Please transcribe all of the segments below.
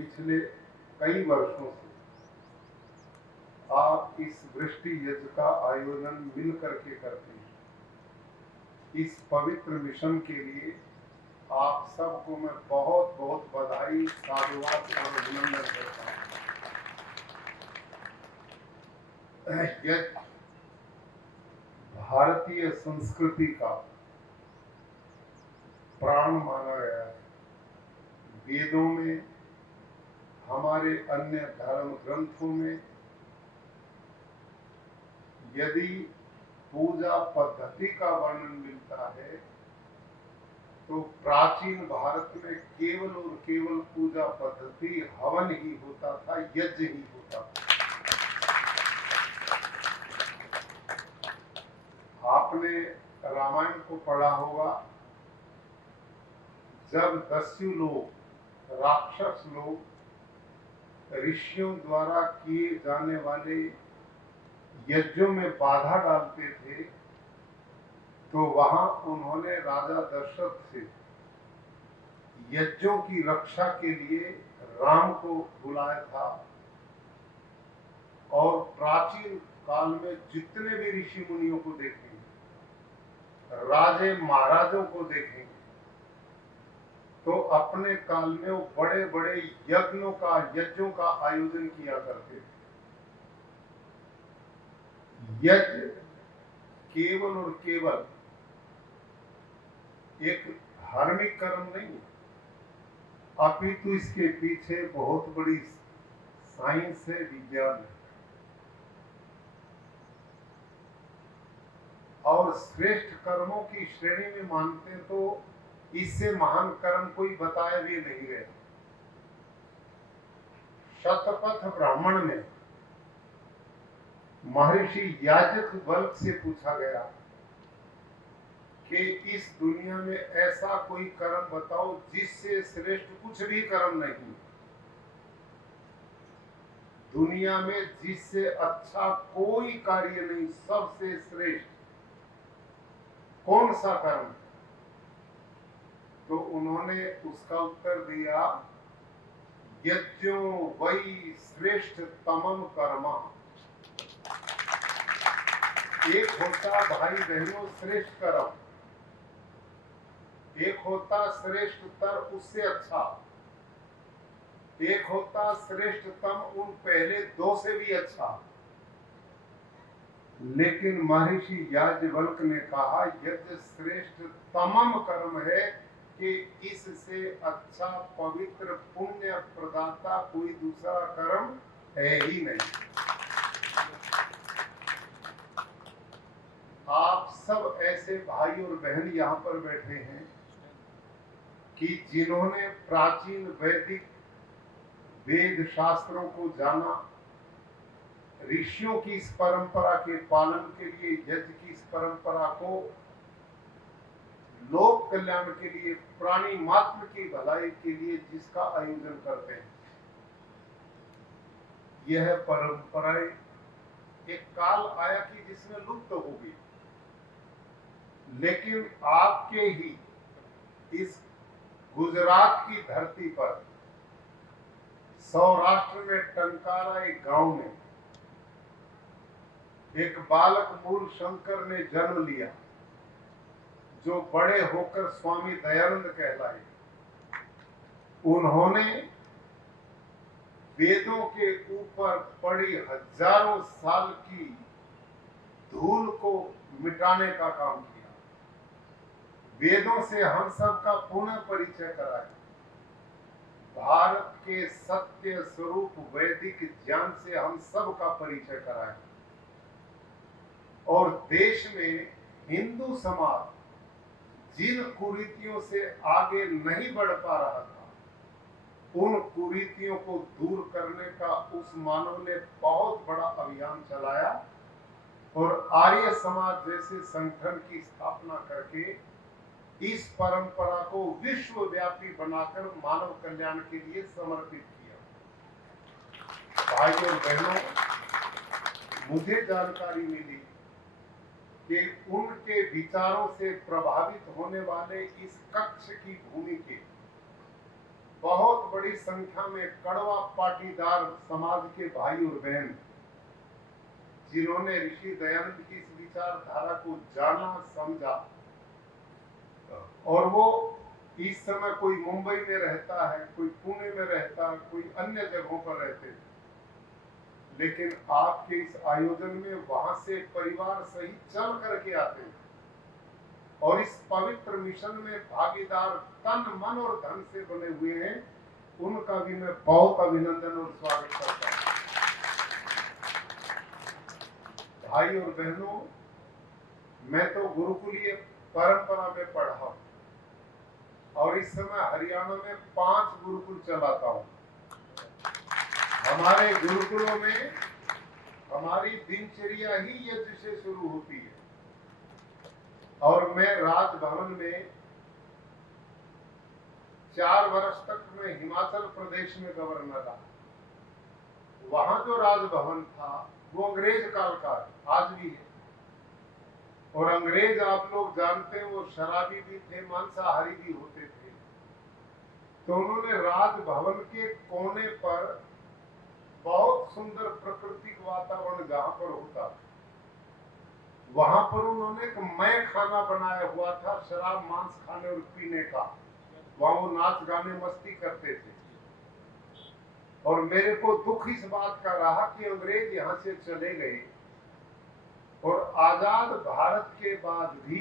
पिछले कई वर्षों से आप इस वृष्टि यज्ञ का आयोजन मिल करके करते हैं। इस पवित्र मिशन के लिए आप सबको मैं बहुत बहुत बधाई, साधुवाद और अभिनंदन करता हूँ। यज्ञ भारतीय संस्कृति का प्राण माना गया है। वेदों में, हमारे अन्य धर्म ग्रंथों में यदि पूजा पद्धति का वर्णन मिलता है तो प्राचीन भारत में केवल और केवल पूजा पद्धति हवन ही होता था, यज्ञ ही होता था। आपने रामायण को पढ़ा होगा, जब दस्यु लोग, राक्षस लोग ऋषियों द्वारा किए जाने वाले यज्ञों में बाधा डालते थे तो वहां उन्होंने राजा दशरथ से यज्ञों की रक्षा के लिए राम को बुलाया था। और प्राचीन काल में जितने भी ऋषि मुनियों को देखेंगे, राजे महाराजों को देखेंगे, तो अपने काल में वो बड़े बड़े यज्ञों का आयोजन किया करते थे। यज्ञ केवल और केवल एक धार्मिक कर्म नहीं, अपितु इसके पीछे बहुत बड़ी साइंस है, विज्ञान है। और श्रेष्ठ कर्मों की श्रेणी में मानते तो इससे महान कर्म कोई बताया भी नहीं गया। शतपथ ब्राह्मण में महर्षि याज्ञवल्क्य से पूछा गया कि इस दुनिया में ऐसा कोई कर्म बताओ जिससे श्रेष्ठ कुछ भी कर्म नहीं, दुनिया में जिससे अच्छा कोई कार्य नहीं, सबसे श्रेष्ठ कौन सा कर्म? तो उन्होंने उसका उत्तर दिया, यज्ञो वही श्रेष्ठ तमम कर्मा। एक होता भाई बहनों श्रेष्ठ कर्म, एक होता श्रेष्ठतर उससे अच्छा, एक होता श्रेष्ठतम उन पहले दो से भी अच्छा। लेकिन महर्षि याज्ञवल्क्य ने कहा, यज्ञ श्रेष्ठ तमम कर्म है कि इससे अच्छा पवित्र पुण्य प्रदाता कोई दूसरा कर्म है ही नहीं। आप सब ऐसे भाई और बहन यहाँ पर बैठे हैं कि जिन्होंने प्राचीन वैदिक वेद शास्त्रों को जाना, ऋषियों की इस परंपरा के पालन के लिए, यज्ञ की इस परंपरा को लोक कल्याण के लिए, प्राणी मात्र की भलाई के लिए जिसका आयोजन करते हैं, यह परंपराएं एक काल आया कि जिसमें लुप्त हो गई। लेकिन आपके ही इस गुजरात की धरती पर, सौराष्ट्र में टंकारा एक गांव में एक बालक मूल शंकर ने जन्म लिया, जो बड़े होकर स्वामी दयानंद कहलाए। उन्होंने वेदों के ऊपर पड़ी हजारों साल की धूल को मिटाने का काम किया, वेदों से हम सब का पुनः परिचय कराया, भारत के सत्य स्वरूप वैदिक ज्ञान से हम सब का परिचय कराया। और देश में हिंदू समाज जिन कुरीतियों से आगे नहीं बढ़ पा रहा था, उन कुरीतियों को दूर करने का उस मानव ने बहुत बड़ा अभियान चलाया और आर्य समाज जैसे संगठन की स्थापना करके इस परंपरा को विश्वव्यापी बनाकर मानव कल्याण के लिए समर्पित किया। भाइयों और बहनों, मुझे जानकारी मिली कि उनके विचारों से प्रभावित होने वाले इस कक्ष की भूमि के बहुत बड़ी संख्या में कड़वा पाटीदार समाज के भाई और बहन, जिन्होंने ऋषि दयानंद की इस विचारधारा को जाना समझा, और वो इस समय कोई मुंबई में रहता है, कोई पुणे में रहता है, कोई अन्य जगहों पर रहते हैं, लेकिन आपके इस आयोजन में वहां से परिवार सहित चल करके आते हैं और इस पवित्र मिशन में भागीदार तन मन और धन से बने हुए हैं। उनका भी मैं बहुत अभिनंदन और स्वागत करता हूं। भाई और बहनों, मैं तो गुरुकुलीय परंपरा में पढ़ा हूं और इस समय हरियाणा में 5 गुरुकुल चलाता हूं। हमारे गुरुकुलों में हमारी दिनचर्या ही यज्ञ से शुरू होती है और मैं राजभवन में 4 वर्ष तक मैं हिमाचल प्रदेश में गवर्नर रहा। वहां जो राजभवन था वो अंग्रेज काल का आज भी है, और अंग्रेज आप लोग जानते हैं वो शराबी भी थे, मांसाहारी भी होते थे। तो उन्होंने राजभवन के कोने पर बहुत सुंदर प्राकृतिक वातावरण जहां पर होता था, वहां पर उन्होंने एक मय खाना बनाया हुआ था, शराब मांस खाने और पीने का। वहां वो नाच गाने मस्ती करते थे। और मेरे को दुख इस बात का रहा कि अंग्रेज यहां से चले गए और आजाद भारत के बाद भी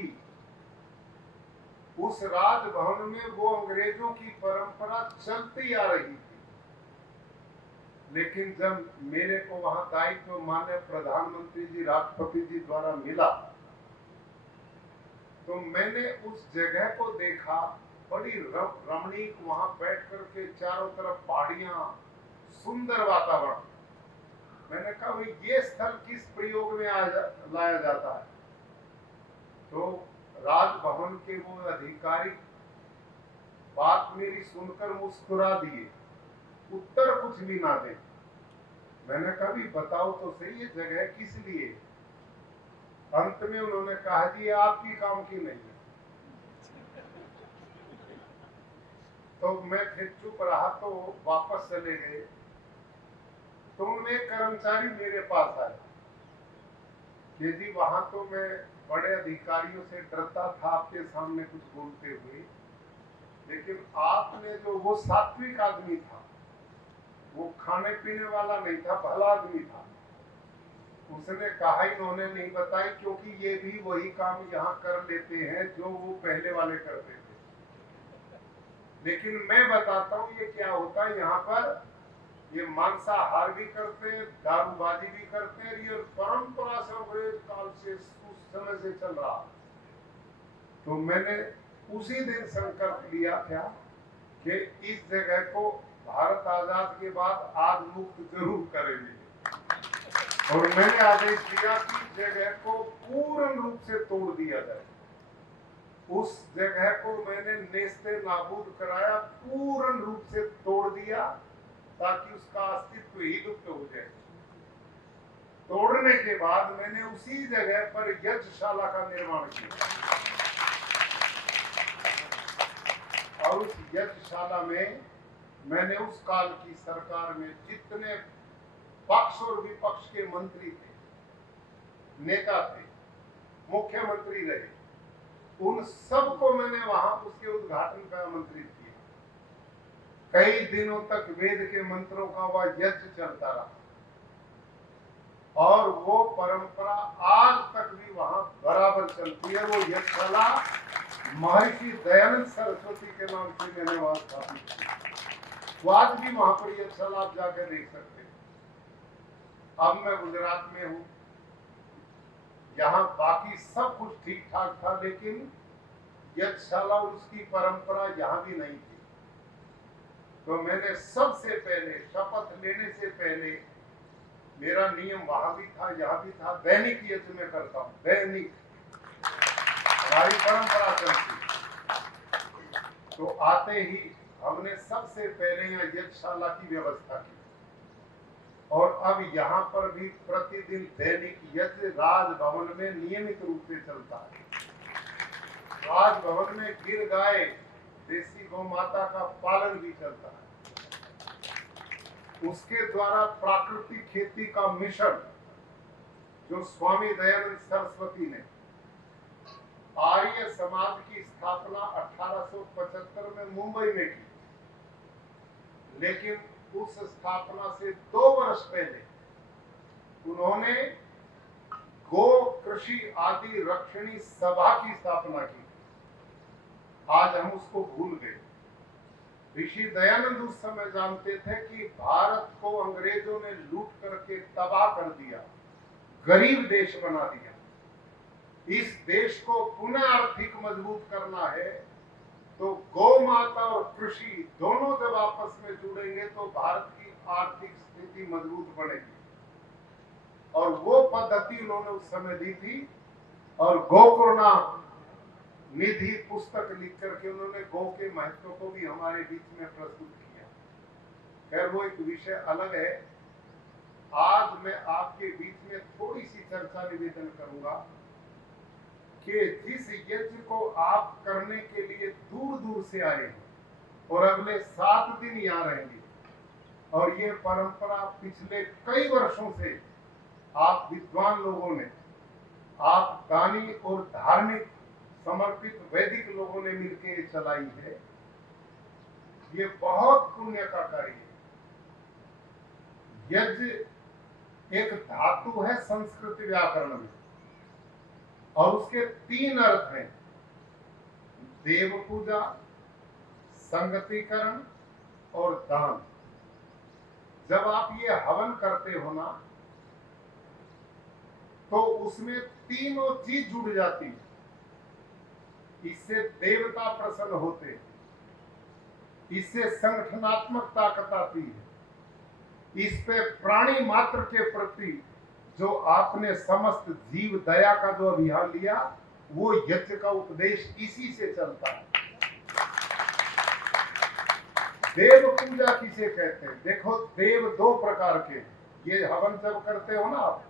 उस राजभवन में वो अंग्रेजों की परंपरा चलती आ रही थी। लेकिन जब मेरे को वहां दायित्व माननीय प्रधानमंत्री जी, राष्ट्रपति जी द्वारा मिला, तो मैंने उस जगह को देखा, बड़ी रमणीक, वहां बैठ करके चारों तरफ पहाड़ियां, सुंदर वातावरण। मैंने कहा भाई ये स्थल किस प्रयोग में लाया जाता है? तो राजभवन के वो अधिकारी बात मेरी सुनकर मुस्कुरा दिए, उत्तर कुछ भी ना दे। मैंने कहा भी बताओ तो सही ये जगह किस लिए? अंत में उन्होंने कहा जी आपकी काम की नहीं है। तो मैं फिर चुप रहा, तो वापस चले गए। तो उनमें एक कर्मचारी मेरे पास आया कि जी वहां तो मैं बड़े अधिकारियों से डरता था आपके सामने कुछ बोलते हुए, लेकिन आपने जो, वो सात्विक आदमी था, वो खाने पीने वाला नहीं था, भला आदमी था। उसने कहा इन्होंने नहीं बताई, क्योंकि ये भी वही काम यहाँ कर लेते हैं जो वो पहले वाले करते थे। लेकिन मैं बताता हूँ ये क्या होता है यहाँ पर। ये मांसाहार भी करते हैं, दारूबाजी भी करते हैं, ये परंपरा से अंग्रेज काल से उस समय से चल रहा। तो मैंने उसी दिन संकल्प लिया क्या कि इस जगह को भारत आजाद के बाद आग मुक्त जरूर करेंगे, और मैंने आदेश दिया कि जगह को पूर्ण रूप से तोड़ दिया जाए। उस जगह को मैंने नेस्ते नाबूद कराया, पूर्ण रूप से तोड़ दिया, ताकि उसका अस्तित्व ही लुप्त हो जाए। तोड़ने के बाद मैंने उसी जगह पर यज्ञशाला का निर्माण किया, और उस यज्ञशाला में मैंने उस काल की सरकार में जितने पक्ष और विपक्ष के मंत्री थे, नेता थे, मुख्यमंत्री रहे, उन सबको मैंने वहां उसके उद्घाटन का आमंत्रित किया। कई दिनों तक वेद के मंत्रों का वह यज्ञ चलता रहा, और वो परंपरा आज तक भी वहां बराबर चलती है। वो यज्ञशाला महर्षि दयानंद सरस्वती के नाम से मैंने वहां स्थापित की। वो आज भी वहां पर यज्ञशाला आप जाकर देख सकते हैं। अब मैं गुजरात में हूं, यहाँ बाकी सब कुछ ठीक ठाक था, लेकिन यज्ञशाला और उसकी परंपरा यहाँ भी नहीं थी। तो मैंने सबसे पहले, शपथ लेने से पहले, मेरा नियम वहां भी था यहाँ भी था, दैनिक यज्ञ में करता हूँ, दैनिक हमारी परंपरा चलती। तो आते ही हमने सबसे पहले यहाँ यज्ञशाला की व्यवस्था की, और अब यहाँ पर भी प्रतिदिन दैनिक यज्ञ राजभवन में नियमित रूप से चलता है। राजभवन में गिर गाय देसी गौ माता का पालन भी चलता है। उसके द्वारा प्राकृतिक खेती का मिशन जो स्वामी दयानंद सरस्वती ने आर्य समाज की स्थापना 1875 में मुंबई में की, लेकिन उस स्थापना से 2 वर्ष पहले उन्होंने गो कृषि आदि रक्षणी सभा की स्थापना की। आज हम उसको भूल गए। ऋषि दयानंद उस समय जानते थे कि भारत को अंग्रेजों ने लूट करके तबाह कर दिया, गरीब देश बना दिया। इस देश को पुनः आर्थिक मजबूत करना है तो गौ माता और कृषि दोनों जब आपस में जुड़ेंगे तो भारत की आर्थिक स्थिति मजबूत बनेगी। और वो पद्धति उन्होंने उस समय दी थी और गोकरुणा निधि पुस्तक लिख करके उन्होंने गौ के महत्व को भी हमारे बीच में प्रस्तुत किया। खैर वो एक विषय अलग है। आज मैं आपके बीच में थोड़ी सी चर्चा निवेदन करूंगा कि जिस यज्ञ को आप करने के लिए दूर दूर से आए हैं और अगले 7 दिन यहाँ रहेंगे, और ये परंपरा पिछले कई वर्षों से आप विद्वान लोगों ने, आप दानी और धार्मिक समर्पित वैदिक लोगों ने मिलकर चलाई है। ये बहुत पुण्य का कार्य है। यज्ञ एक धातु है संस्कृत व्याकरण में, और उसके 3 अर्थ हैं: देव पूजा, संगतिकरण और दान। जब आप ये हवन करते हो ना, तो उसमें तीनों चीज जुड़ जाती है। इससे देवता प्रसन्न होते हैं, इससे संगठनात्मक ताकत आती है, इस पे प्राणी मात्र के प्रति जो आपने समस्त जीव दया का जो अभियान लिया, वो यज्ञ का उपदेश इसी से चलता है। देव पूजा किसे कहते हैं? देखो, देव 2 प्रकार के। ये हवन जब करते हो ना आप,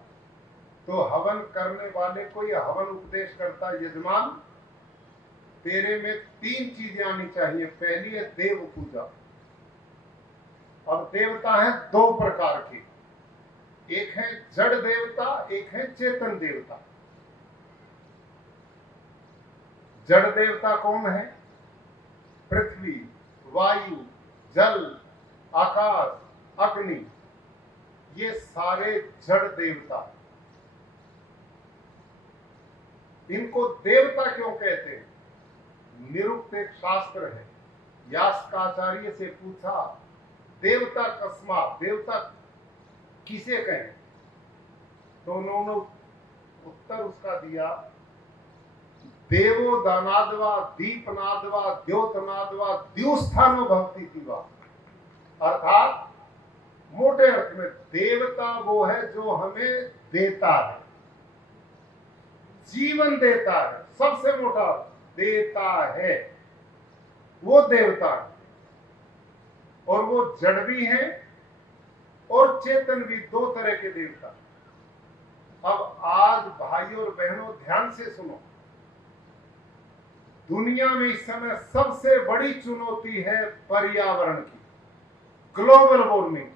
तो हवन करने वाले को यह हवन उपदेश करता है, यजमान तेरे में 3 चीजें आनी चाहिए। पहली है देव पूजा। और देवता है 2 प्रकार के, एक है जड़ देवता, एक है चेतन देवता। जड़ देवता कौन है? पृथ्वी, वायु, जल, आकाश, अग्नि, ये सारे जड़ देवता। इनको देवता क्यों कहते हैं? निरुक्त एक शास्त्र है। यास्काचार्य से पूछा, देवता कस्मात्, देवता किसे कहें? तो उन्होंने उत्तर उसका दिया, देवो दानादवा, दीपनादवा, द्योतनादवा, द्युस्थानो भक्ति थी। अर्थात मोटे अर्थ में देवता वो है जो हमें देता है, जीवन देता है। सबसे मोटा देता है, वो देवता है। और वो जड़ भी है और चेतन भी, 2 तरह के देवता। अब आज भाइयों और बहनों ध्यान से सुनो, दुनिया में इस समय सबसे बड़ी चुनौती है पर्यावरण की, ग्लोबल वार्मिंग।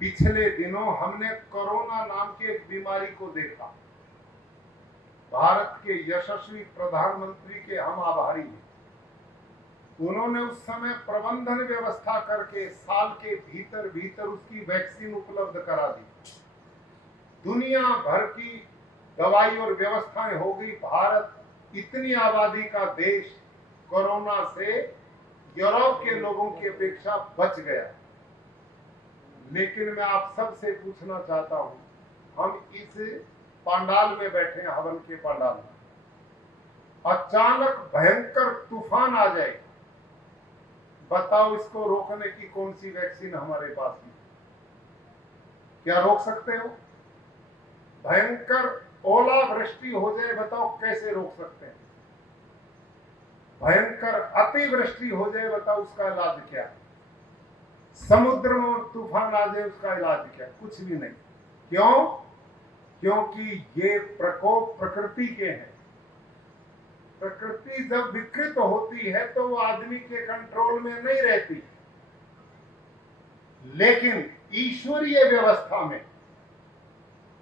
पिछले दिनों हमने कोरोना नाम की एक बीमारी को देखा। भारत के यशस्वी प्रधानमंत्री के हम आभारी हैं। उन्होंने उस समय प्रबंधन व्यवस्था करके साल के भीतर भीतर उसकी वैक्सीन उपलब्ध करा दी। दुनिया भर की दवाई और व्यवस्थाएं हो गई। भारत इतनी आबादी का देश कोरोना से यूरोप के लोगों की अपेक्षा बच गया। लेकिन मैं आप सबसे पूछना चाहता हूं, हम इस पंडाल में बैठे हैं, हवन के पंडाल में, अचानक भयंकर तूफान आ जाए, बताओ इसको रोकने की कौन सी वैक्सीन हमारे पास है? क्या रोक सकते हो? भयंकर ओलावृष्टि हो जाए, बताओ कैसे रोक सकते हैं? भयंकर अतिवृष्टि हो जाए, बताओ उसका इलाज क्या है? समुद्र में तूफान आ जाए, उसका इलाज क्या? कुछ भी नहीं। क्यों? क्योंकि ये प्रकोप प्रकृति के हैं। प्रकृति जब विकृत होती है तो वो आदमी के कंट्रोल में नहीं रहती, लेकिन ईश्वरीय व्यवस्था में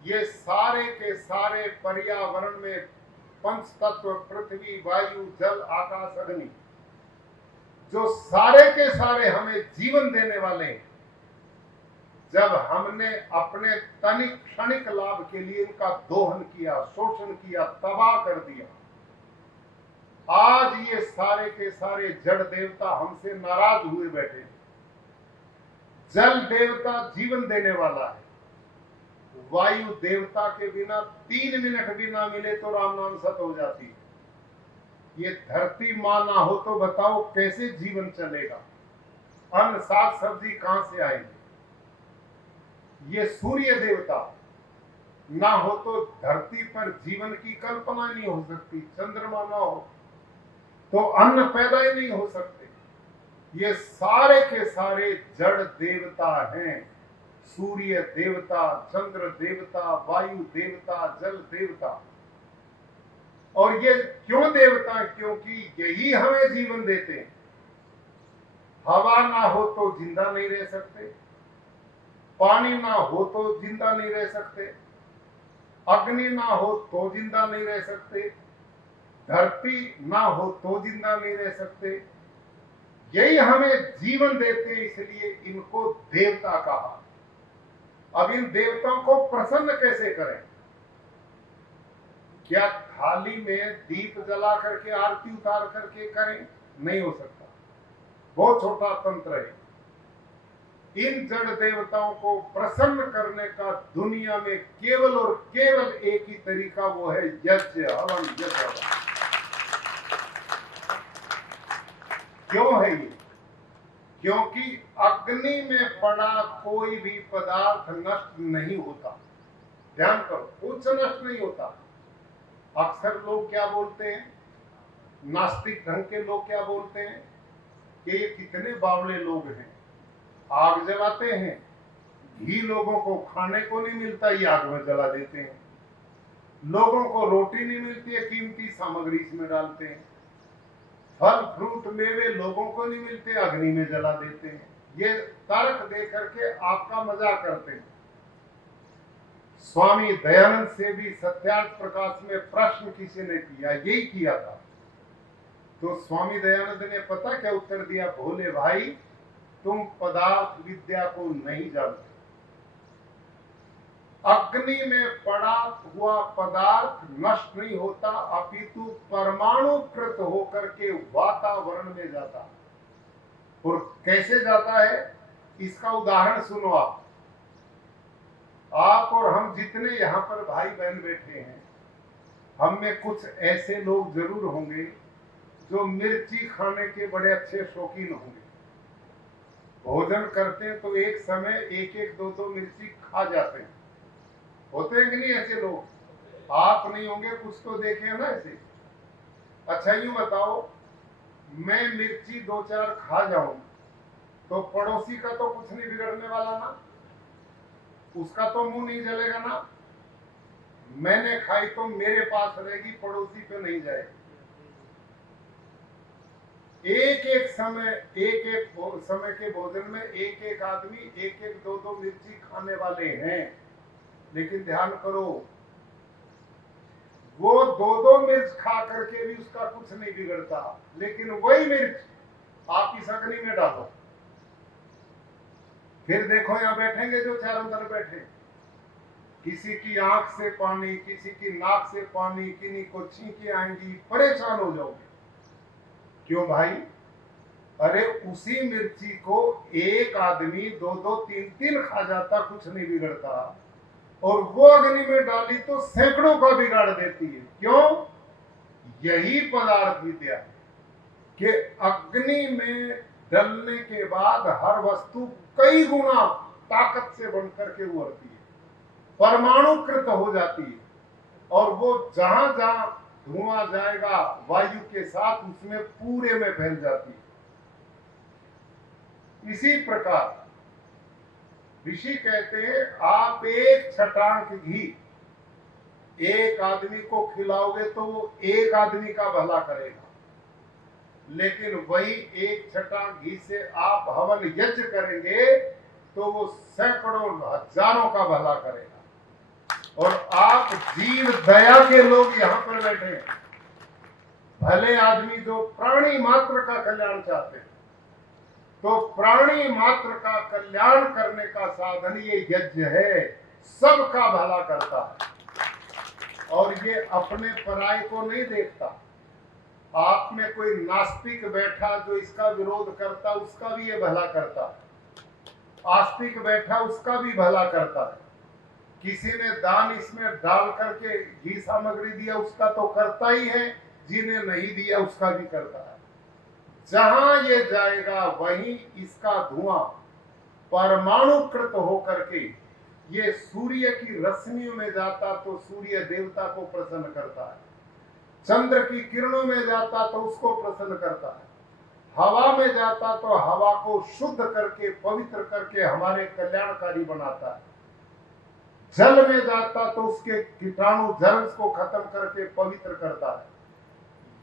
ये सारे के सारे पर्यावरण में पंच तत्व पृथ्वी वायु जल आकाश अग्नि जो सारे के सारे हमें जीवन देने वाले हैं, जब हमने अपने तनिक क्षणिक लाभ के लिए इनका दोहन किया, शोषण किया, तबाह कर दिया, आज ये सारे के सारे जड़ देवता हमसे नाराज हुए बैठे हैं। जल देवता जीवन देने वाला है, वायु देवता के बिना 3 मिनट भी ना मिले तो राम नाम सत हो जाती है। ये धरती मां ना हो तो बताओ कैसे जीवन चलेगा, अन्न साग सब्जी कहां से आएंगे। ये सूर्य देवता ना हो तो धरती पर जीवन की कल्पना नहीं हो सकती, चंद्रमा ना हो तो अन्न पैदा ही नहीं हो सकते। ये सारे के सारे जड़ देवता हैं, सूर्य देवता, चंद्र देवता, वायु देवता, जल देवता। और ये क्यों देवता? क्योंकि यही हमें जीवन देते हैं। हवा ना हो तो जिंदा नहीं रह सकते, पानी ना हो तो जिंदा नहीं रह सकते, अग्नि ना हो तो जिंदा नहीं रह सकते, धरती ना हो तो जिंदा नहीं रह सकते। यही हमें जीवन देते, इसलिए इनको देवता कहा। अब इन देवताओं को प्रसन्न कैसे करें? क्या थाली में दीप जला करके आरती उतार करके करें? नहीं हो सकता, बहुत छोटा तंत्र है। इन जड़ देवताओं को प्रसन्न करने का दुनिया में केवल और केवल एक ही तरीका, वो है यज्ञ हवन। यज्ञ क्यों है ये? क्योंकि अग्नि में पड़ा कोई भी पदार्थ नष्ट नहीं होता। ध्यान करो, कुछ नष्ट नहीं होता। अक्सर लोग क्या बोलते हैं, नास्तिक ढंग के लोग क्या बोलते हैं कि ये कितने बावले लोग हैं, आग जलाते हैं, घी लोगों को खाने को नहीं मिलता, ये आग में जला देते हैं। लोगों को रोटी नहीं मिलती है, कीमती सामग्री इसमें डालते हैं। फल फ्रूट मेवे लोगों को नहीं मिलते, अग्नि में जला देते हैं। ये तर्क दे करके आपका मजाक करते हैं। स्वामी दयानंद से भी सत्यार्थ प्रकाश में प्रश्न किसी ने किया, यही किया था। तो स्वामी दयानंद ने पता क्या उत्तर दिया? भोले भाई, तुम पदार्थ विद्या को नहीं जानते। अग्नि में पड़ा हुआ पदार्थ नष्ट नहीं होता, अपितु परमाणुकृत होकर के वातावरण में जाता। और कैसे जाता है इसका उदाहरण सुनो। आप और हम जितने यहाँ पर भाई बहन बैठे हैं, हम में कुछ ऐसे लोग जरूर होंगे जो मिर्ची खाने के बड़े अच्छे शौकीन होंगे। भोजन करते हैं तो एक समय एक एक दो दो मिर्ची खा जाते हैं। होते हैं कि नहीं ऐसे लोग? आप नहीं होंगे, कुछ तो देखे हैं ना ऐसे। अच्छा यूं बताओ, मैं मिर्ची 2-4 खा जाऊं तो पड़ोसी का तो कुछ नहीं बिगड़ने वाला ना, उसका तो मुंह नहीं जलेगा ना। मैंने खाई तो मेरे पास रहेगी, पड़ोसी पे नहीं जाएगी। एक एक समय के भोजन में एक एक आदमी एक एक दो दो मिर्ची खाने वाले हैं। लेकिन ध्यान करो, वो दो दो मिर्च खा करके भी उसका कुछ नहीं बिगड़ता, लेकिन वही मिर्च आप इस अग्नि में डालो, फिर देखो यहां बैठेंगे जो चारों तरफ बैठे, किसी की आंख से पानी, किसी की नाक से पानी, किन्हीं को छींके आएंगी, परेशान हो जाओगे। क्यों भाई? अरे उसी मिर्ची को एक आदमी 2-2, 3-3 खा जाता, कुछ नहीं बिगड़ता, और वो अग्नि में डाली तो सैकड़ों का बिगाड़ देती है। क्यों? यही पदार्थ विद्या कि अग्नि में डलने के बाद हर वस्तु कई गुना ताकत से बनकर के उभरती है, परमाणुकृत हो जाती है, और वो जहां जहां धुआं जाएगा वायु के साथ उसमें पूरे में फैल जाती है। इसी प्रकार ऋषि कहते हैं, आप एक छटाक घी एक आदमी को खिलाओगे तो वो एक आदमी का भला करेगा, लेकिन वही एक छटा घी से आप हवन यज्ञ करेंगे तो वो सैकड़ों हजारों का भला करेगा। और आप जीव दया के लोग यहाँ पर बैठे हैं, भले आदमी जो प्राणी मात्र का कल्याण चाहते हैं, तो प्राणी मात्र का कल्याण करने का साधन ये यज्ञ है, सबका भला करता है। और ये अपने पराये को नहीं देखता। आप में कोई नास्तिक बैठा जो इसका विरोध करता, उसका भी ये भला करता है। आस्तिक बैठा, उसका भी भला करता है। किसी ने दान इसमें डाल करके घी सामग्री दिया, उसका तो करता ही है, जिन्हें नहीं दिया उसका भी करता है। जहां ये जाएगा वहीं इसका धुआं परमाणुकृत होकर के ये सूर्य की रश्मियों में जाता तो सूर्य देवता को प्रसन्न करता है, चंद्र की किरणों में जाता तो उसको प्रसन्न करता है, हवा में जाता तो हवा को शुद्ध करके पवित्र करके हमारे कल्याणकारी बनाता है, जल में जाता तो उसके कीटाणु जर्म्स को खत्म करके पवित्र करता है।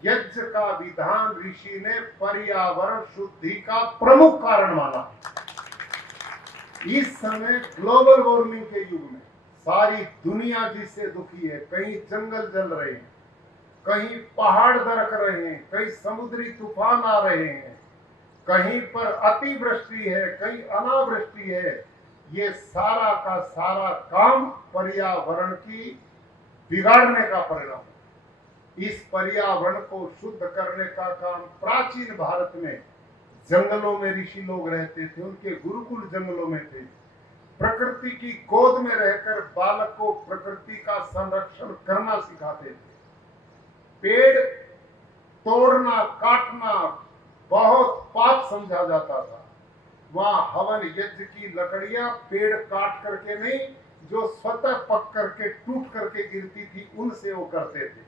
यज्ञ का विधान ऋषि ने पर्यावरण शुद्धि का प्रमुख कारण माना। इस समय ग्लोबल वार्मिंग के युग में सारी दुनिया जिससे दुखी है, कहीं जंगल जल रहे हैं, कहीं पहाड़ दरक रहे हैं, कहीं समुद्री तूफान आ रहे हैं, कहीं पर अतिवृष्टि है, कहीं अनावृष्टि है, ये सारा का सारा काम पर्यावरण की बिगाड़ने का परिणाम। इस पर्यावरण को शुद्ध करने का काम प्राचीन भारत में जंगलों में ऋषि लोग रहते थे, उनके गुरुकुल जंगलों में थे। प्रकृति की गोद में रहकर बालक को प्रकृति का संरक्षण करना सिखाते थे। पेड़ तोड़ना काटना बहुत पाप समझा जाता था। वहां हवन यज्ञ की लकड़ियां पेड़ काट करके नहीं, जो स्वतः पक करके टूट करके गिरती थी उनसे वो करते थे।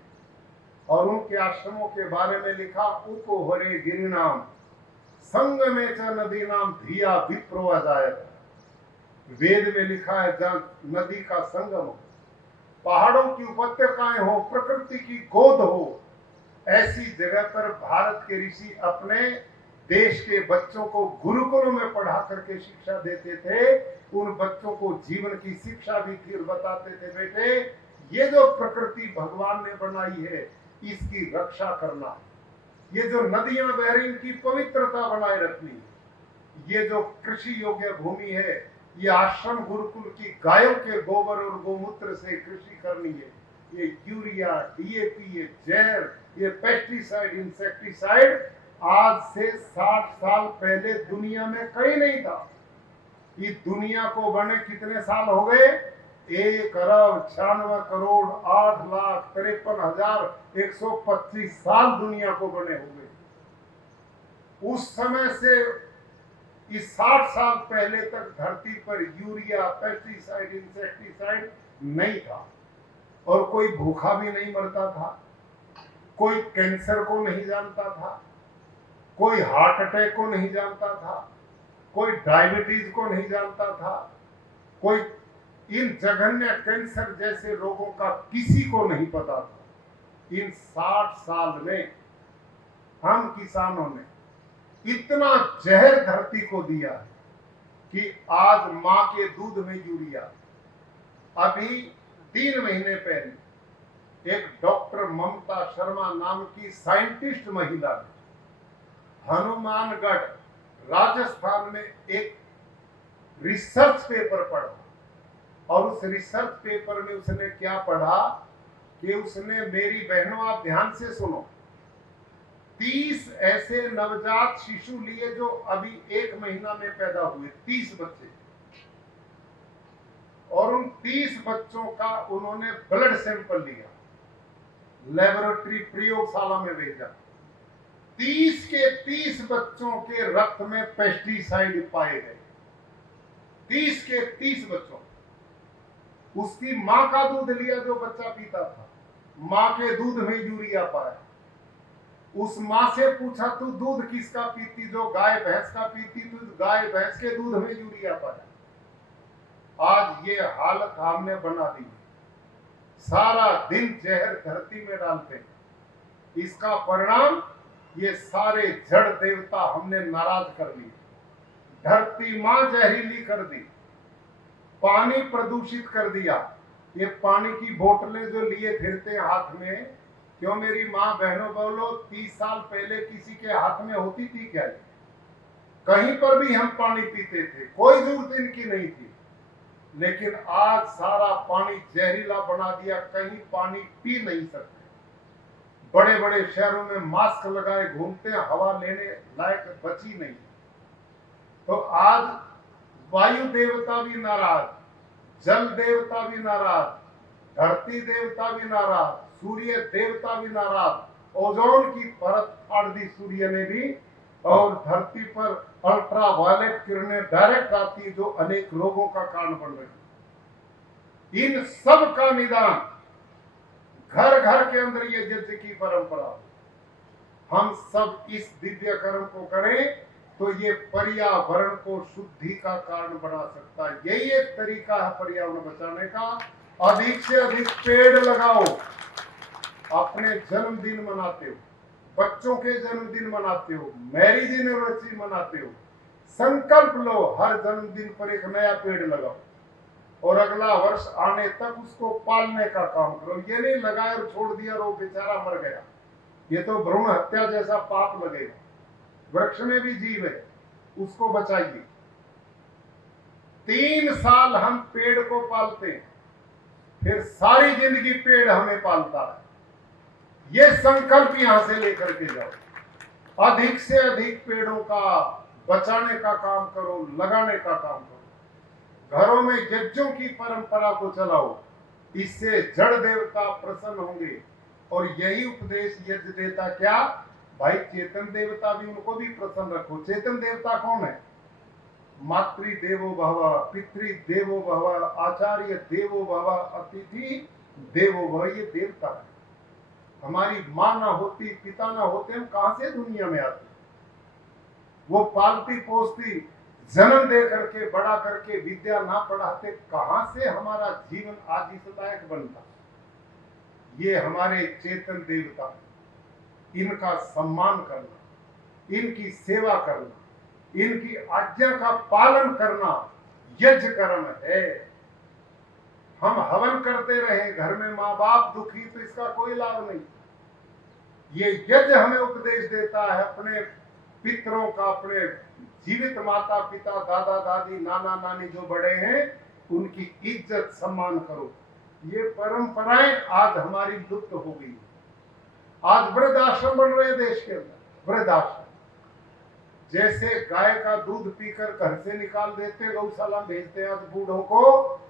और उनके आश्रमों के बारे में लिखा, उको हरे गिरिनाम संग में च नदी नाम धिया विप्रो अजायत। वेद में लिखा है जहाँ नदी का संगम हो, पहाड़ों की उपत्यकाएं हो, प्रकृति की गोद हो, ऐसी जगह पर भारत के ऋषि अपने देश के बच्चों को गुरुकुलों में पढ़ा करके शिक्षा देते थे। उन बच्चों को जीवन की शिक्षा भी फिर बताते थे, बेटे ये जो प्रकृति भगवान ने बनाई है इसकी रक्षा करना, ये जो नदियां बह रही इनकी पवित्रता बनाए रखनी है, ये जो कृषि योग्य भूमि है ये आश्रम गुरुकुल की गायों के गोबर और गोमूत्र से कृषि करनी है। ये यूरिया, डीएपी, ये जहर, ये पेस्टिसाइड, इंसेक्टिसाइड आज से 60 साल पहले दुनिया में कहीं नहीं था। ये दुनिया को बने कितने साल हो गए? 1,96,08,53,125 साल दुनिया को बने हो गए। उस समय से इस 60 साल पहले तक धरती पर यूरिया, पेस्टिसाइड, इंसेक्टिसाइड नहीं था और कोई भूखा भी नहीं मरता था, कोई कैंसर को नहीं जानता था, कोई हार्ट अटैक को नहीं जानता था, कोई डायबिटीज को नहीं जानता था, कोई इन जघन्य कैंसर जैसे रोगों का किसी को नहीं पता था। इन 60 साल में हम किसानों ने इतना जहर धरती को दिया है कि आज मां के दूध में यूरिया। अभी 3 महीने पहले एक डॉक्टर ममता शर्मा नाम की साइंटिस्ट महिला ने हनुमानगढ़ राजस्थान में एक रिसर्च पेपर पढ़ा और उस रिसर्च पेपर में उसने क्या पढ़ा कि उसने, मेरी बहनों आप ध्यान से सुनो, 30 ऐसे नवजात शिशु लिए जो अभी 1 महीना में पैदा हुए, 30 बच्चे, और उन 30 बच्चों का उन्होंने ब्लड सैंपल लिया, लेबोरेटरी प्रयोगशाला में भेजा। 30 के 30 बच्चों के रक्त में पेस्टिसाइड पाए गए, 30 के 30 बच्चों। उसकी मां का दूध लिया जो बच्चा पीता था, मां के दूध में यूरिया पाया। उस मां से पूछा तू दूध किसका पीती, जो गाय भैंस का पीती, तू गाय भैंस के दूध में यूरिया पाया। आज ये हालत हमने बना दी। सारा दिन जहर धरती में डालते हैं। इसका परिणाम ये सारे जड़ देवता हमने नाराज कर लिए, धरती मां जहरीली कर दी, पानी प्रदूषित कर दिया। ये पानी की बोतलें जो लिए फिरते हैं हाथ में, क्यों मेरी मां बहनों बोलो, 30 साल पहले किसी के हाथ में होती थी क्या? कहीं पर भी हम पानी पीते थे, कोई जरूरत इनकी नहीं थी। लेकिन आज सारा पानी जहरीला बना दिया, कहीं पानी पी नहीं सकते। बड़े बड़े शहरों में मास्क लगाए घूमते हैं, हवा लेने लायक बची नहीं। तो आज वायु देवता भी नाराज, जल देवता भी नाराज, धरती देवता भी नाराज, सूर्य देवता भी नाराज। ओजोन की परत फाड़ दी सूर्य ने भी, और धरती पर अल्ट्रा वायलेट किरणें डायरेक्ट आती जो अनेक रोगों का कारण बन रही। इन सब का निदान घर घर के अंदर ये यज्ञ की परंपरा, हम सब इस दिव्य कर्म को करें तो ये पर्यावरण को शुद्धि का कारण बना सकता है। यही एक तरीका है पर्यावरण बचाने का। अधिक से अधिक पेड़ लगाओ। अपने जन्मदिन मनाते हो, बच्चों के जन्मदिन मनाते हो, मैरिज एनिवर्सरी मनाते हो, संकल्प लो हर जन्मदिन पर एक नया पेड़ लगाओ और अगला वर्ष आने तक उसको पालने का काम करो। ये नहीं लगाया और छोड़ दिया और वो बेचारा मर गया, ये तो भ्रूण हत्या जैसा पाप लगेगा। वृक्ष में भी जीव है, उसको बचाइए। 3 साल हम पेड़ को पालते हैं, फिर सारी जिंदगी पेड़ हमें पालता है। ये संकल्प यहां से लेकर के जाओ। अधिक से अधिक पेड़ों का बचाने का काम करो, लगाने का काम करो। घरों में यज्ञों की परंपरा को चलाओ, इससे जड़ देवता प्रसन्न होंगे। और यही उपदेश यज्ञ देता क्या भाई, चेतन देवता भी, उनको भी प्रसन्न रखो। चेतन देवता कौन है? मातृ देवो भव, पितृ देवो भव, आचार्य देवो भव, अतिथि देवो भव। ये देवता है। हमारी मां ना होती, पिता ना होते, हम कहां से दुनिया में आते? वो पालती पोसती, जन्म दे करके बड़ा करके विद्या ना पढ़ाते, कहां से हमारा जीवन आज इस लायक बनता? ये हमारे चेतन देवता, इनका सम्मान करना, इनकी सेवा करना, इनकी आज्ञा का पालन करना यज्ञ कर्म है। हम हवन करते रहे घर में, माँ बाप दुखी, तो इसका कोई लाभ नहीं। ये यज्ञ हमें उपदेश देता है अपने पितरों का, अपने जीवित माता पिता, दादा दादी, नाना नानी जो बड़े हैं, उनकी इज्जत सम्मान करो। ये परंपराएं आज हमारी लुप्त हो गई। आज वृद्धाश्रम बन रहे देश के अंदर। वृद्धाश्रम जैसे गाय का दूध पीकर घर से निकाल देते, गौशाला भेजते, आज बूढ़ों को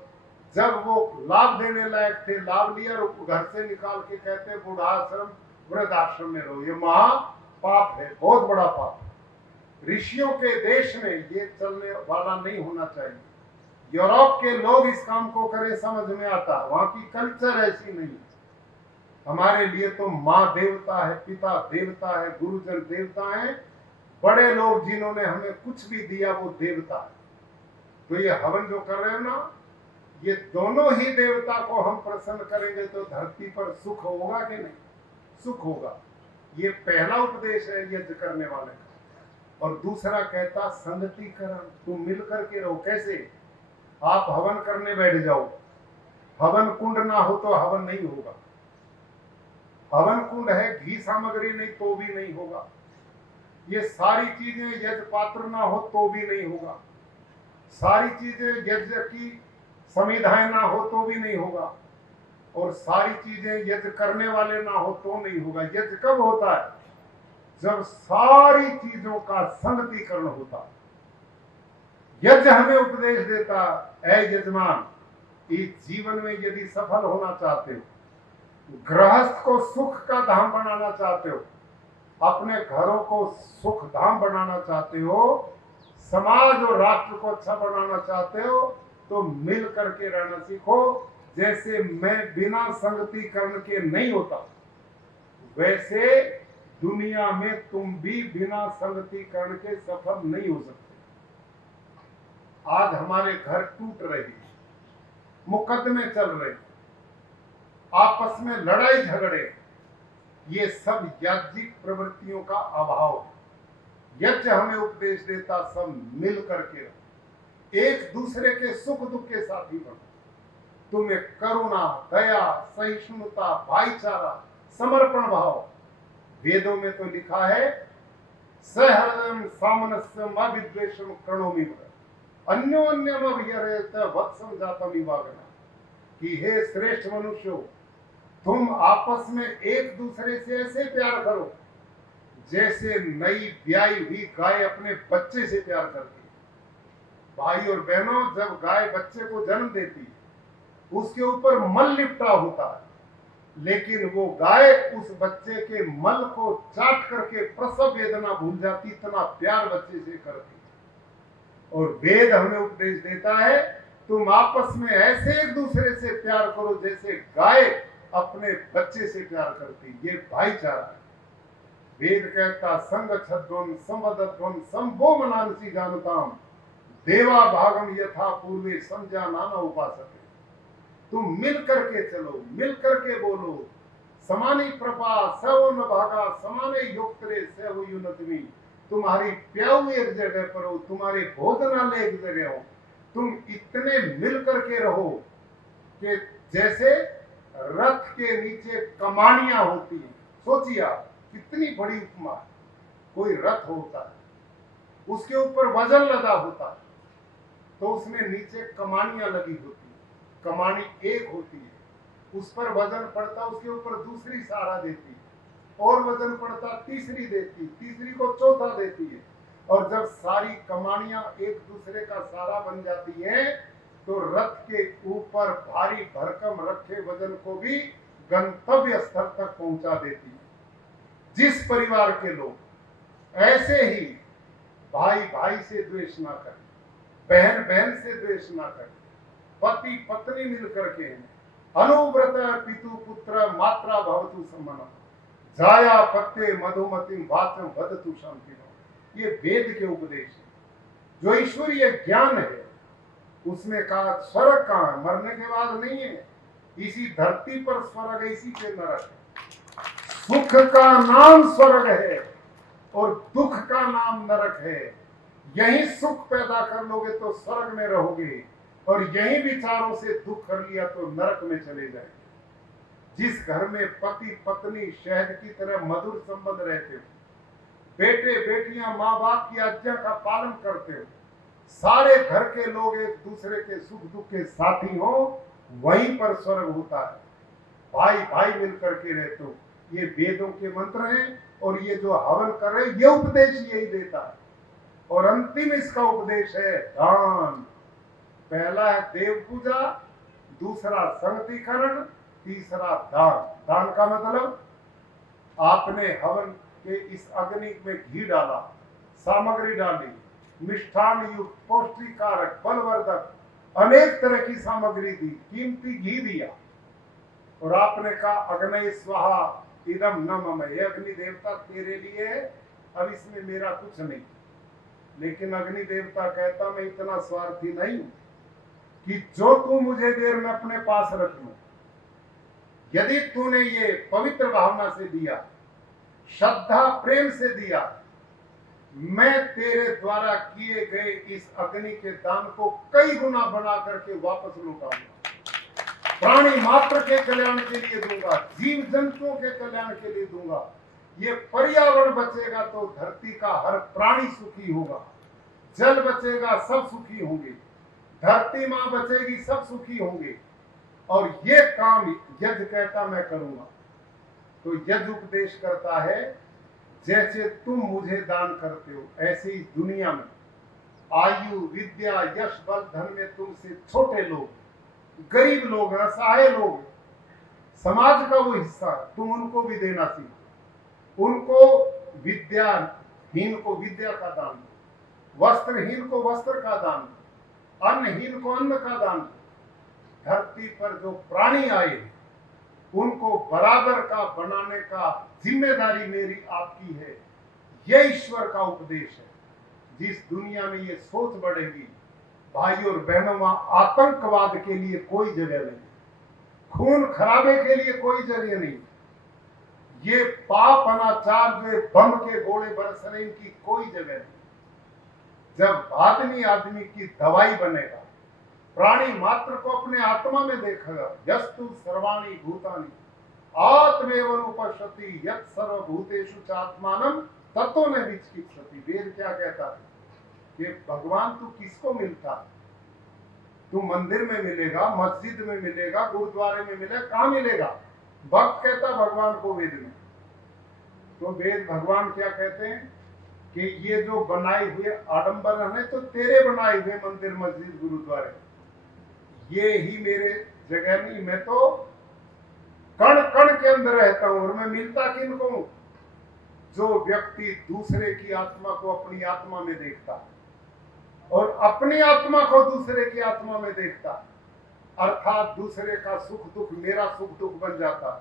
जब वो लाभ देने लायक थे, लाभ लिया और घर से निकाल के कहते बूढ़ाश्रम वृद्धाश्रम में रहो। ये महा पाप है, बहुत बड़ा पाप है। ऋषियों के देश में ये चलने वाला नहीं होना चाहिए। यूरोप के लोग इस काम को करें समझ में आता, वहां की कल्चर ऐसी नहीं है। हमारे लिए तो माँ देवता है, पिता देवता है, गुरुजन देवता है, बड़े लोग जिन्होंने हमें कुछ भी दिया वो देवता है। तो ये हवन जो कर रहे हो ना, ये दोनों ही देवता को हम प्रसन्न करेंगे तो धरती पर सुख होगा कि नहीं? सुख होगा। ये पहला उपदेश है यज्ञ करने वाले का। और दूसरा कहता संगतिकरण, तुम मिल करके रहो। कैसे? आप हवन करने बैठ जाओ, हवन कुंड ना हो तो हवन नहीं होगा। हवन कुंड है, घी सामग्री नहीं तो भी नहीं होगा। ये सारी चीजें यज्ञ पात्र ना हो तो भी नहीं होगा। सारी चीजें यज्ञ की संविधाएं ना हो तो भी नहीं होगा। और सारी चीजें यज्ञ करने वाले ना हो तो नहीं होगा। यज्ञ कब होता है? जब सारी चीजों का संगतिकरण होता है। यज्ञ हमें उपदेश देता, ऐ यजमान, इस जीवन में यदि सफल होना चाहते हो, गृहस्थ को सुख का धाम बनाना चाहते हो, अपने घरों को सुख धाम बनाना चाहते हो, समाज और राष्ट्र को अच्छा बनाना चाहते हो, तो मिल करके रहना सीखो। जैसे मैं बिना संगतिकरण के नहीं होता, वैसे दुनिया में तुम भी बिना संगतिकरण के सफल नहीं हो सकते। आज हमारे घर टूट रहे हैं, मुकदमे चल रहे हैं। आपस में लड़ाई झगड़े, ये सब याज्ञिक प्रवृत्तियों का अभाव है। यज्ञ हमें उपदेश देता सब मिल करके रहो, एक दूसरे के सुख दुख के साथी बनो, तुम्हें करुणा, दया, सहिष्णुता, भाईचारा, समर्पण भाव। वेदों में तो लिखा है सहृदयम सामनस्यम अविद्वेषम करोमि अन्योन्यम अभियरेत वत्सम जातम विवागना, कि हे श्रेष्ठ मनुष्यों, तुम आपस में एक दूसरे से ऐसे प्यार करो जैसे नई ब्याई हुई गाय अपने बच्चे से प्यार करती है। भाई और बहनों, जब गाय बच्चे को जन्म देती है उसके ऊपर मल लिपटा होता है, लेकिन वो गाय उस बच्चे के मल को चाट करके प्रसव वेदना भूल जाती, इतना प्यार बच्चे से करती है। और वेद हमें उपदेश देता है तुम आपस में ऐसे एक दूसरे से प्यार करो जैसे गाय अपने बच्चे से प्यार करती, ये भाईचारा है। वेद कहता संग छद्वम संवदध्वम संभो मनांसी जानताम देवा भागम यथा पूर्वे समझा नाना उपासक। तुम मिल करके चलो, मिल करके बोलो, समानी प्रभा सव न भागा समाने योक्तरे सव युनतमी। तुम्हारी प्याऊ एक जगह पर हो, तुम्हारे भोजनालय एक जगह हो, तुम इतने मिल करके रहो कि जैसे रथ के नीचे कमानियां होती हैं। सोचिए आप, कितनी बड़ी उपमा है। कोई रथ होता है, उसके ऊपर वजन लदा होता है, तो उसमें नीचे कमानियां लगी होती है। कमानी एक होती है, उस पर वजन पड़ता, उसके ऊपर दूसरी सहारा देती है, और वजन पड़ता तीसरी देती, तीसरी को चौथा देती है, और जब सारी कमानियां एक दूसरे का सहारा बन जाती हैं तो रथ के ऊपर भारी भरकम रखे वजन को भी गंतव्य स्तर तक पहुंचा देती है। जिस परिवार के लोग ऐसे ही भाई भाई से द्वेष ना करें, बहन बहन से द्वेष ना करें, पति पत्नी मिलकर के अनुव्रत पितु पुत्र मात्रा भवतु सम्मना जाया पत्ते मधुमति वाचम वदतु शांति। ये वेद के उपदेश है। जो ईश्वरीय ज्ञान है उसमें कहा स्वर्ग कहाँ है, मरने के बाद नहीं है, इसी धरती पर स्वर्ग है, इसी पे नरक है। सुख का नाम स्वर्ग है और दुख का नाम नरक है। यही सुख पैदा कर लोगे तो स्वर्ग में रहोगे, और यही विचारों से दुख कर लिया तो नरक में चले जाएंगे। जिस घर में पति पत्नी शहद की तरह मधुर संबंध रहते हो, बेटे बेटियां माँ बाप की आज्ञा का पालन करते हो, सारे घर के लोग एक दूसरे के सुख दुख के साथी हो, वहीं पर स्वर्ग होता है। भाई भाई मिलकर के रहते हो। ये वेदों के मंत्र हैं, और ये जो हवन कर रहे ये उपदेश यही देता है। और अंतिम इसका उपदेश है दान। पहला है देव पूजा, दूसरा संगतिकरण, तीसरा दान। दान का मतलब आपने हवन के इस अग्नि में घी डाला, सामग्री डाली, मिष्ठान युक्त पौष्टिकारक बलवर्धक अनेक तरह की सामग्री दी, कीमती घी दिया, और आपने कहा अग्नि स्वाहा इदम न मम, ये अग्नि देवता तेरे लिए है, अब इसमें मेरा कुछ नहीं। लेकिन अग्नि देवता कहता मैं इतना स्वार्थी नहीं हूं कि जो तू मुझे देर में अपने पास रख लूं। यदि तूने ये पवित्र भावना से दिया, श्रद्धा प्रेम से दिया, मैं तेरे द्वारा किए गए इस अग्नि के दान को कई गुना बना करके वापस लौटाऊंगा। प्राणी मात्र के कल्याण के लिए दूंगा, जीव जंतुओं के कल्याण के लिए दूंगा। ये पर्यावरण बचेगा तो धरती का हर प्राणी सुखी होगा, जल बचेगा सब सुखी होंगे, धरती मां बचेगी सब सुखी होंगे। और ये काम यज्ञ कहता मैं करूंगा। तो यज्ञ उपदेश करता है जैसे तुम मुझे दान करते हो, ऐसे ही दुनिया में आयु विद्या यश बल धन में तुमसे छोटे लोग, गरीब लोग, असहाय लोग, समाज का वो हिस्सा, तुम उनको भी देना सीखो। उनको विद्याहीन को विद्या का दान दो, वस्त्रहीन को वस्त्र का दान दो, अन्नहीन को अन्न का दान दो। धरती पर जो प्राणी आए उनको बराबर का बनाने का जिम्मेदारी मेरी आपकी है। यह ईश्वर का उपदेश है। जिस दुनिया में ये सोच बढ़ेगी, भाई और बहनों, वहां आतंकवाद के लिए कोई जगह नहीं, खून खराबे के लिए कोई जगह नहीं। ये पाप अनाचार जो बम के गोले बरस रहे, इनकी कोई जगह नहीं। जब आदमी आदमी की दवाई बनेगा, प्राणी मात्र को अपने आत्मा में देखेगा, यस्तु सर्वाणि भूतानि आत्मेव उपशति यत् सर्वभूतेषु च आत्मानं ततो न विचिकित्सति। वेद क्या कहता है कि भगवान तू किसको मिलता है? तू मंदिर में मिलेगा, मस्जिद में मिलेगा, गुरुद्वारे में मिलेगा, कहां मिलेगा? भक्त कहता भगवान को वेद में। तो वेद भगवान क्या कहते हैं कि ये जो बनाए हुए आडंबर है तो तेरे बनाए हुए मंदिर, मस्जिद, गुरुद्वारे, ये ही मेरे जगह नहीं। मैं तो कण कण के अंदर रहता हूं। और मैं मिलता किनको हूं? जो व्यक्ति दूसरे की आत्मा को अपनी आत्मा में देखता और अपनी आत्मा को दूसरे की आत्मा में देखता, अर्थात दूसरे का सुख दुख मेरा सुख दुख बन जाता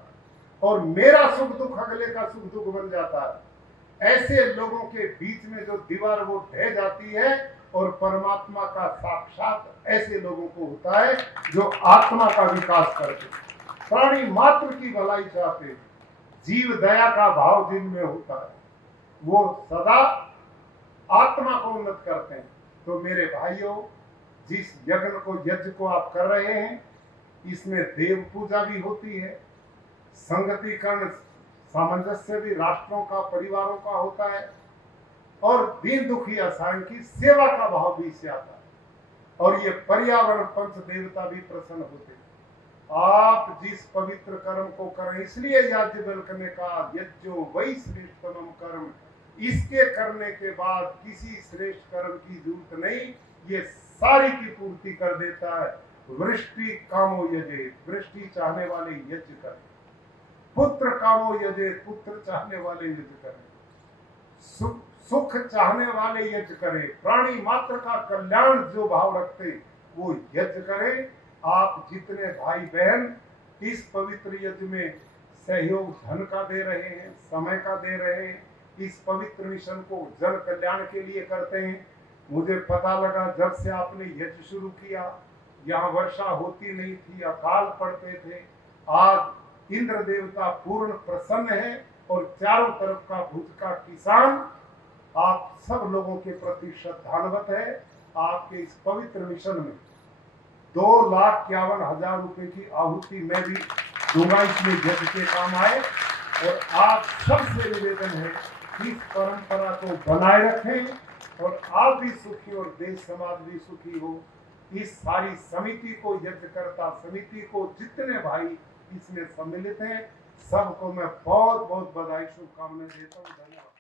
और मेरा सुख दुख अगले का सुख दुख बन जाता है। ऐसे लोगों के बीच में जो दीवार वो ढह जाती है और परमात्मा का साक्षात ऐसे लोगों को होता है जो आत्मा का विकास करते, प्राणी मात्र की भलाई चाहते, जीव दया का भाव जिनमें होता है, वो सदा आत्मा को उन्नत करते हैं। तो मेरे भाइयों, जिस यज्ञ को आप कर रहे हैं, इसमें देव पूजा भी होती है, संगतिकरण सामंजस्य भी राष्ट्रों का, परिवारों का होता है, और दीन दुखी असहाय की सेवा का भाव भी इससे आता है। और ये पर्यावरण पंच देवता भी प्रसन्न होते हैं। आप जिस पवित्र कर्म को करें, इसलिए याज्ञवल्क्य ने कहा यज्ञो वही श्रेष्ठतम कर्म, इसके करने के बाद किसी श्रेष्ठ कर्म की जरूरत नहीं, ये सारी की पूर्ति कर देता है। वृष्टि कामो यजे, वृष्टि चाहने वाले यज्ञ करें, पुत्र कामो यजे, पुत्र चाहने वाले यज्ञ करें, सुख चाहने वाले यज्ञ करें, प्राणी मात्र का कल्याण जो भाव रखते वो यज्ञ करें। आप जितने भाई बहन इस पवित्र यज्ञ में सहयोग धन का दे रहे हैं, समय का दे रहे हैं, इस पवित्र मिशन को जन कल्याण के लिए करते हैं। मुझे पता लगा जब से आपने यज्ञ शुरू किया, यहाँ वर्षा होती नहीं थी, अकाल पड़ते थे, आज इंद्र देवता पूर्ण प्रसन्न है और चारों तरफ का भुज का किसान आप सब लोगों के प्रति श्रद्धान्वित है। आपके इस पवित्र मिशन में 2,51,000 रुपए की आहुति मैं भी दूंगा, इसमें यज्ञ के काम आए। और आप सबसे निवेदन है कि इस परंपरा को बनाए रखें और आप भी सुखी और देश समाज भी सुखी हो। इस सारी समिति को, यज्ञकर्ता समिति को, जितने भाई इसमें सम्मिलित हैं, सबको मैं बहुत बहुत बधाई शुभकामनाएं देता हूँ। धन्यवाद।